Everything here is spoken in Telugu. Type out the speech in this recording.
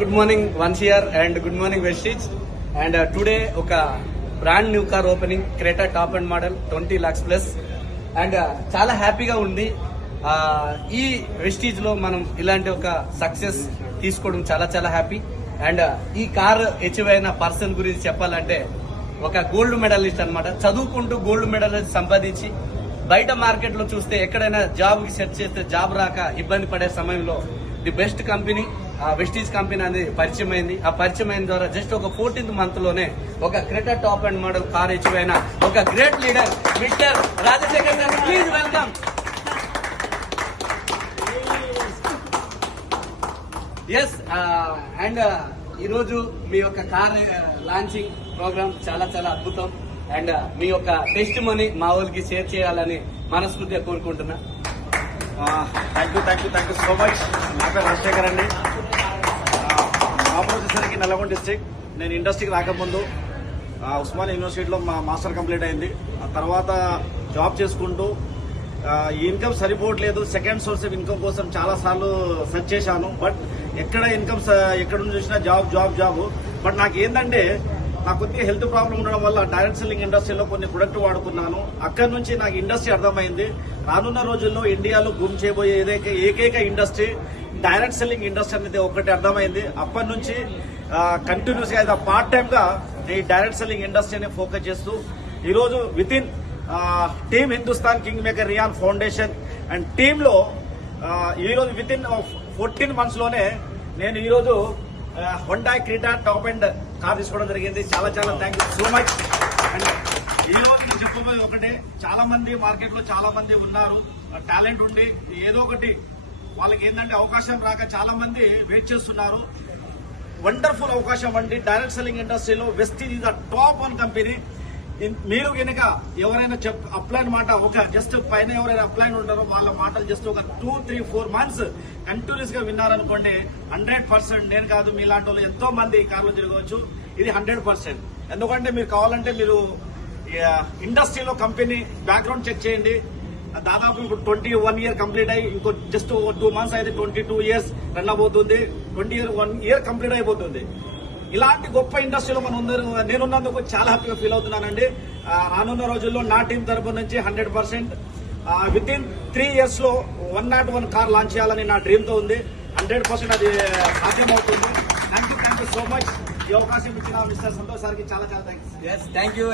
గుడ్ మార్నింగ్ వన్స్ ఇయర్ అండ్ గుడ్ మార్నింగ్ వెస్టీజ్ అండ్ టుడే ఒక brand new car opening Creta top and model 20 lakhs plus and చాలా హ్యాపీగా ఉంది. ఈ వెస్టీజ్ లో మనం ఇలాంటి ఒక సక్సెస్ తీసుకోవడం చాలా చాలా హ్యాపీ. అండ్ ఈ కార్ అచీవ్ అయిన పర్సన్ గురించి చెప్పాలంటే ఒక గోల్డ్ మెడలిస్ట్ అన్నమాట. చదువుకుంటూ గోల్డ్ మెడలిస్ట్ సంపాదించి బయట మార్కెట్ లో చూస్తే ఎక్కడైనా జాబ్ కి సెర్చ్ చేస్తే జాబ్ రాక ఇబ్బంది పడే సమయంలో the best company Vestige company అనేది పరిచయం అయింది. ఆ పరిచయం అయిన ద్వారా జస్ట్ ఒక 14th month లోనే ఒక Creta top and model car achieve అయిన ఒక గ్రేట్ లీడర్ మిస్టర్ రాజశేఖర్ గారు, ప్లీజ్ వెల్కమ్. ఎస్ అండ్ ఈరోజు మీ యొక్క కార్ లాంచింగ్ ప్రోగ్రామ్ చాలా చాలా అద్భుతం. అండ్ మీ యొక్క టెస్ట్ మనీ మా వాళ్ళకి షేర్ చేయాలని మనస్ఫూర్తిగా కోరుకుంటున్నా. Thank you so much. నా పేరు రాజశేఖర్ అండి. మామూలు వచ్చేసరికి నల్గొండ డిస్ట్రిక్ట్. నేను ఇండస్ట్రీకి రాకముందు ఉస్మానియా యూనివర్సిటీలో మా మాస్టర్ కంప్లీట్ అయింది. ఆ తర్వాత జాబ్ చేసుకుంటూ ఈ ఇన్కమ్ సరిపోవట్లేదు. సెకండ్ సోర్స్ ఆఫ్ ఇన్కమ్ కోసం చాలా సార్లు సెర్చ్ చేశాను. బట్ ఎక్కడ ఇన్కమ్ ఎక్కడ చూసినా జాబ్. బట్ నాకు ఏంటంటే నాకు కొద్దిగా హెల్త్ ప్రాబ్లం ఉండడం వల్ల డైరెక్ట్ సెల్లింగ్ ఇండస్ట్రీలో కొన్ని ప్రొడక్ట్ వాడుకున్నాను. అక్కడి నుంచి నాకు ఇండస్ట్రీ అర్థమైంది. రానున్న రోజుల్లో ఇండియాలో బూమ్ చేయబోయే ఏకైక ఇండస్ట్రీ డైరెక్ట్ సెల్లింగ్ ఇండస్ట్రీ అనేది ఒకటి అర్థమైంది. అప్పటి నుంచి కంటిన్యూస్ గా పార్ట్ టైమ్ గా ఈ డైరెక్ట్ సెల్లింగ్ ఇండస్ట్రీని ఫోకస్ చేస్తూ ఈరోజు with in team Hindustan king maker రియాన్ ఫౌండేషన్ అండ్ టీమ్ లో ఈరోజు విత్ ఇన్ 14 months లోనే నేను ఈరోజు Honda Creta top and car తీసుకోవడం జరిగింది. చాలా thank you so much. And ఈ రోజు నేను చెప్పబోయేది ఒకటే, చాలా మంది మార్కెట్ లో చాలా మంది ఉన్నారు, టాలెంట్ ఉండి ఏదో ఒకటి వాళ్ళకి ఏంటంటే అవకాశం రాక చాలా మంది వెయిట్ చేస్తున్నారు. వండర్ఫుల్ అవకాశం అండి. డైరెక్ట్ సెల్లింగ్ ఇండస్ట్రీలో Vestige is the top 1 company. మీరు కనుక ఎవరైనా అప్లైన్ మాట ఒక జస్ట్ పైన ఎవరైనా అప్లైన్ ఉంటారో వాళ్ళ మాటలు జస్ట్ ఒక 2-3-4 months కంటిన్యూస్ గా విన్నారనుకోండి 100% నేను కాదు మీలాంటి వాళ్ళు ఎంతో మంది కార్లో తిరగవచ్చు. ఇది 100%. ఎందుకంటే మీరు కావాలంటే మీరు ఇండస్ట్రీలో కంపెనీ బ్యాక్గ్రౌండ్ చెక్ చేయండి. దాదాపు ఇప్పుడు 21 year కంప్లీట్ అయ్యి ఇంకో జస్ట్ 2 months అయితే 22 years రన్ అవబోతుంది. 1 year కంప్లీట్ అయిపోతుంది. ఇలాంటి గొప్ప ఇండస్ట్రీలో నేనున్నందుకు చాలా హ్యాపీగా ఫీల్ అవుతున్నానండి. రానున్న రోజుల్లో నా టీం తరపు నుంచి 100% విత్ ఇన్ 3 years లో 101 కార్ లాంచ్ చేయాలని నా డ్రీమ్ తో ఉంది. 100% అది సాధ్యమవుతుంది. Thank you so much. ఈ అవకాశం ఇచ్చిన మిస్టర్ సంతోష్ సార్కి చాలా థ్యాంక్స్. Thank you.